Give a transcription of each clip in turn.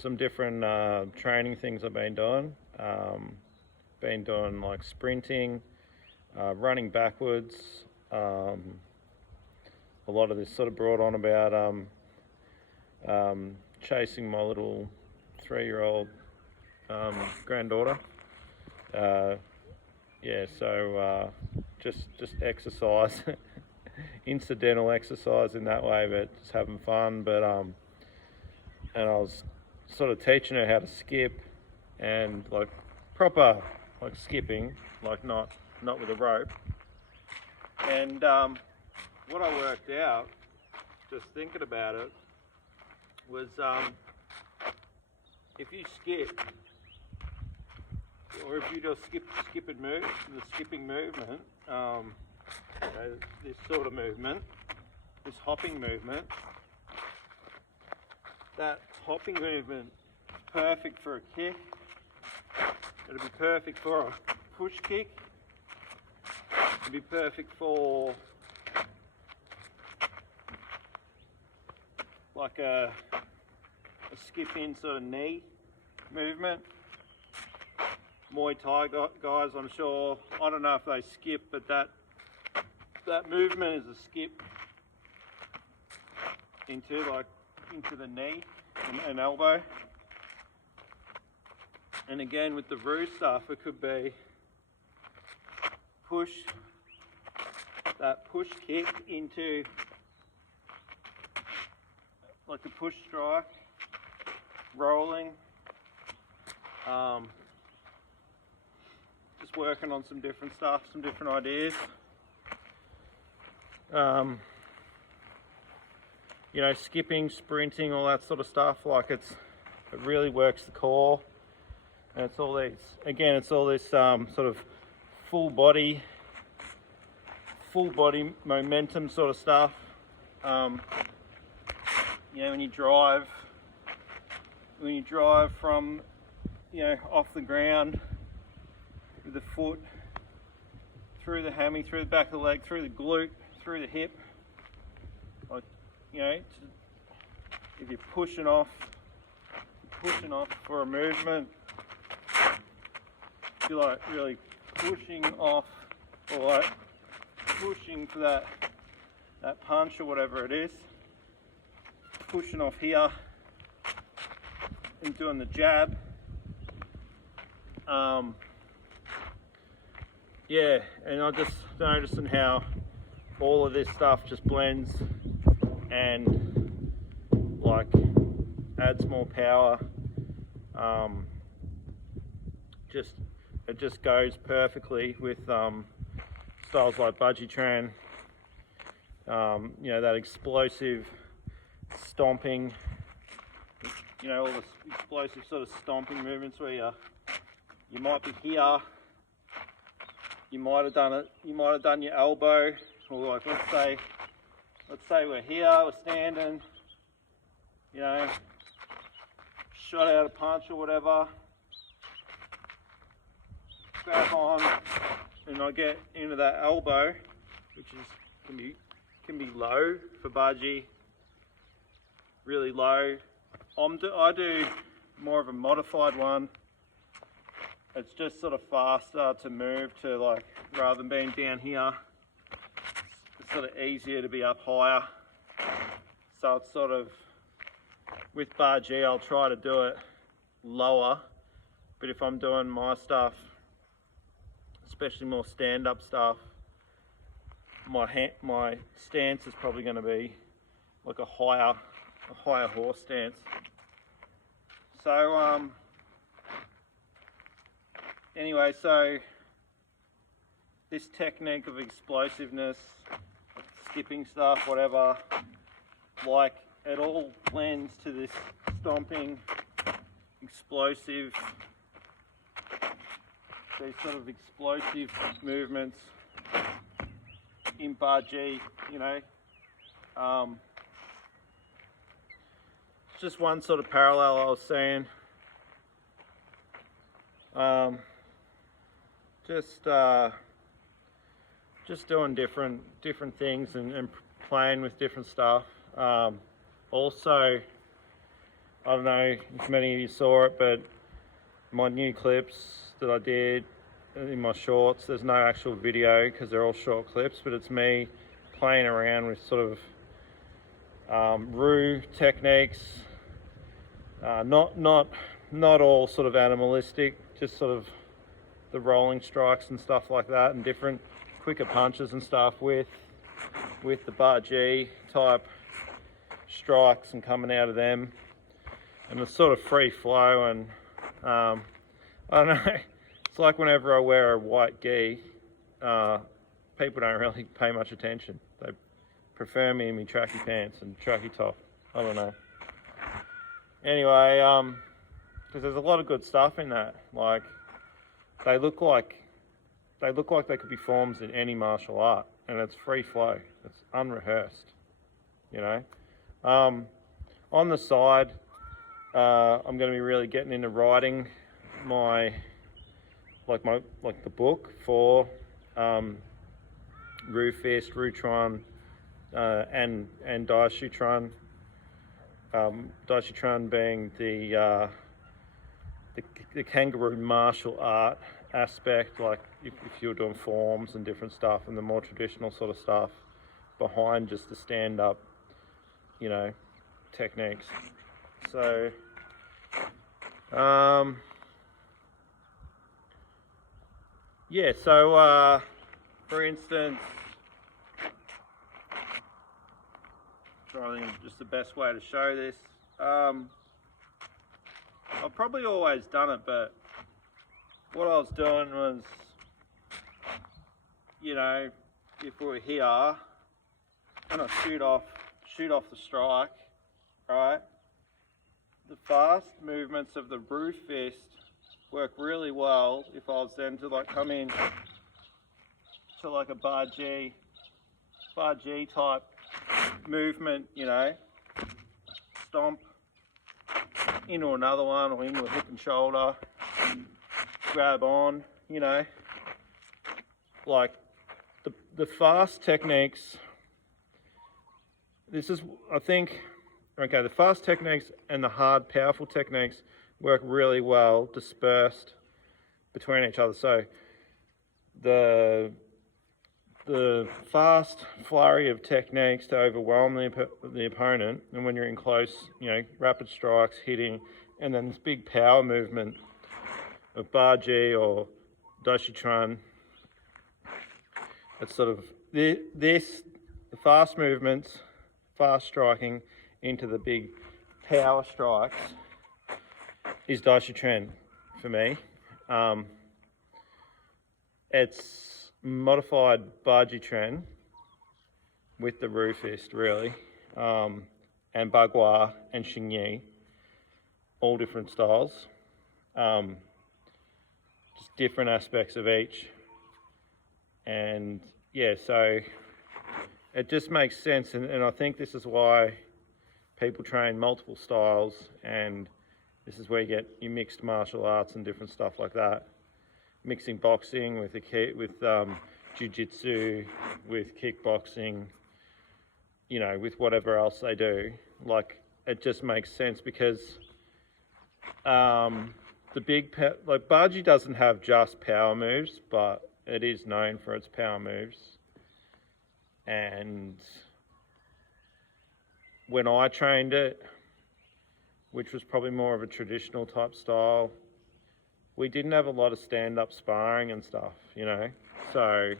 some different training things I've been doing. Been doing like sprinting, running backwards. A lot of this sort of brought on about chasing my little 3-year-old granddaughter. Yeah, so just exercise, incidental exercise in that way, but just having fun. But and I was sort of teaching her how to skip, and like proper like skipping, like not with a rope. And what I worked out, just thinking about it, was if you skip, or if you just skip and move, the skipping movement, this sort of movement, this hopping movement, that hopping movement is perfect for a kick. It'll be perfect for a push kick. It'll be perfect for like a skip in sort of knee movement. Muay Thai guys, I'm sure, I don't know if they skip, but that movement is a skip into the knee and elbow. And again, with the Roo stuff, it could be that push kick into like a push strike, rolling. Just working on some different stuff, some different ideas. You know, skipping, sprinting, all that sort of stuff. Like it really works the core. And it's all this sort of full body momentum sort of stuff. You know, when you drive from, you know, off the ground with the foot through the hammy, through the back of the leg, through the glute, through the hip, like, you know, if you're pushing off for a movement, if you're like really pushing off, or like pushing for that punch or whatever it is, pushing off here and doing the jab. Yeah, and I just noticing how all of this stuff just blends and like adds more power. It just goes perfectly with styles like Budgie Tran. You know, that explosive stomping, you know, all the explosive sort of stomping movements where you might be here, you might have done your elbow, or like let's say we're here, we're standing, you know, shot out a punch or whatever, grab on, and I get into that elbow, which can be low for Budgie, really low. I do more of a modified one. It's just sort of faster to move to, like, rather than being down here, it's sort of easier to be up higher. So it's sort of, with bar G, I'll try to do it lower, but if I'm doing my stuff, especially more stand-up stuff, my stance is probably going to be like a higher horse stance. So anyway, so this technique of explosiveness, skipping stuff, whatever, like it all blends to this stomping, explosive, these sort of explosive movements in bar G, you know. Just one sort of parallel I was saying. Just doing different things and playing with different stuff. Also, I don't know if many of you saw it, but my new clips that I did in my shorts, there's no actual video because they're all short clips, but it's me playing around with sort of Roo techniques, not all sort of animalistic, just sort of the rolling strikes and stuff like that, and different quicker punches and stuff with the bar G type strikes and coming out of them, and it's sort of free flow. And I don't know, it's like whenever I wear a white gi, people don't really pay much attention. They prefer me in my tracky pants and tracky top. I don't know. Anyway, because there's a lot of good stuff in that. Like, they look like they could be forms in any martial art, and it's free flow. It's unrehearsed, you know. On the side, I'm going to be really getting into writing the book for Roo Fist, Rutron, and Daishutron. Daishutron being the kangaroo martial art aspect, like if you're doing forms and different stuff, and the more traditional sort of stuff behind just the stand-up, you know, techniques. So yeah, so for instance, I think just the best way to show this, I've probably always done it, but what I was doing was, you know, if we're here and I shoot off the strike, right, the fast movements of the Roo Fist work really well if I was then to like come in to like a bar G type movement, you know, stomp into another one or into a hip and shoulder, grab on, you know, like the fast techniques. This is, I think, okay, the fast techniques and the hard, powerful techniques work really well dispersed between each other. So the fast flurry of techniques to overwhelm the opponent, and when you're in close, you know, rapid strikes, hitting, and then this big power movement of Baji or Daishutran, it's sort of the fast movements, fast striking into the big power strikes is Daishutran for me. It's modified Baji Tren with the Roo Fist, really, and Bagua and Xingyi, all different styles, just different aspects of each. And yeah, so it just makes sense, and I think this is why people train multiple styles, and this is where you get your mixed martial arts and different stuff like that. Mixing boxing with jiu-jitsu, with kickboxing, you know, with whatever else they do. Like, it just makes sense because like Baji doesn't have just power moves, but it is known for its power moves. And when I trained it, which was probably more of a traditional type style, we didn't have a lot of stand-up sparring and stuff, you know, so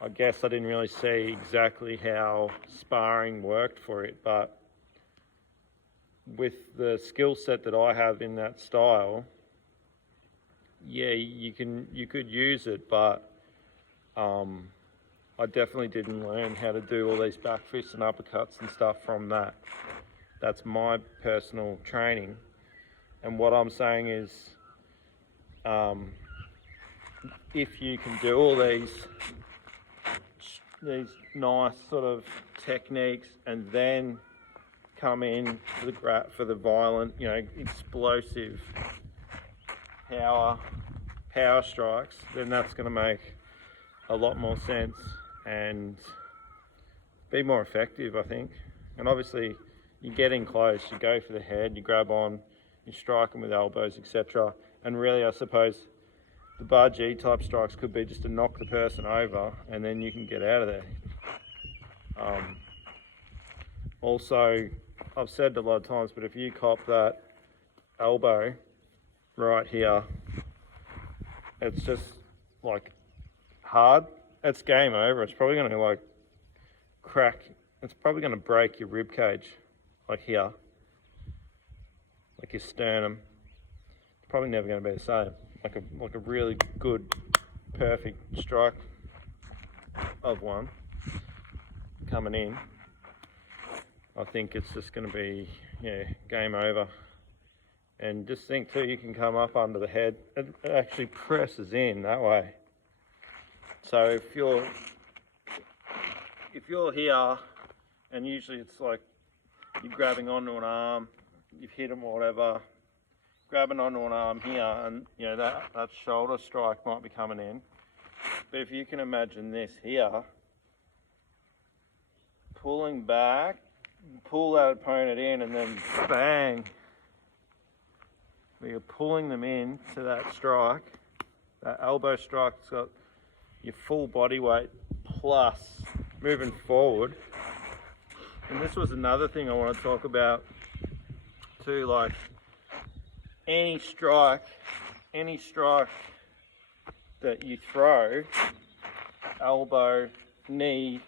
I guess I didn't really see exactly how sparring worked for it, but with the skill set that I have in that style, yeah, you could use it, but I definitely didn't learn how to do all these back fists and uppercuts and stuff from that. That's my personal training, and what I'm saying is, if you can do all these nice sort of techniques and then come in for the violent, you know, explosive power strikes, then that's going to make a lot more sense and be more effective, I think. And obviously, you get in close, you go for the head, you grab on, you strike them with elbows, etc. And really, I suppose the budgie type strikes could be just to knock the person over, and then you can get out of there. Also, I've said it a lot of times, but if you cop that elbow right here, it's just like hard. It's game over. It's probably going to like crack. It's probably going to break your rib cage, like here, like your sternum. It's probably never going to be the same. Like a really good, perfect strike of one coming in. I think it's just going to be, yeah, game over. And just think too, you can come up under the head. It actually presses in that way. So if you're here, and usually it's like you're grabbing onto an arm, you've hit them or whatever, grabbing onto an arm here, and you know that shoulder strike might be coming in. But if you can imagine this here, pulling back, pull that opponent in, and then bang, where you're pulling them in to that strike, that elbow strike's got your full body weight plus moving forward. And this was another thing I want to talk about too, like any strike that you throw, elbow, knee,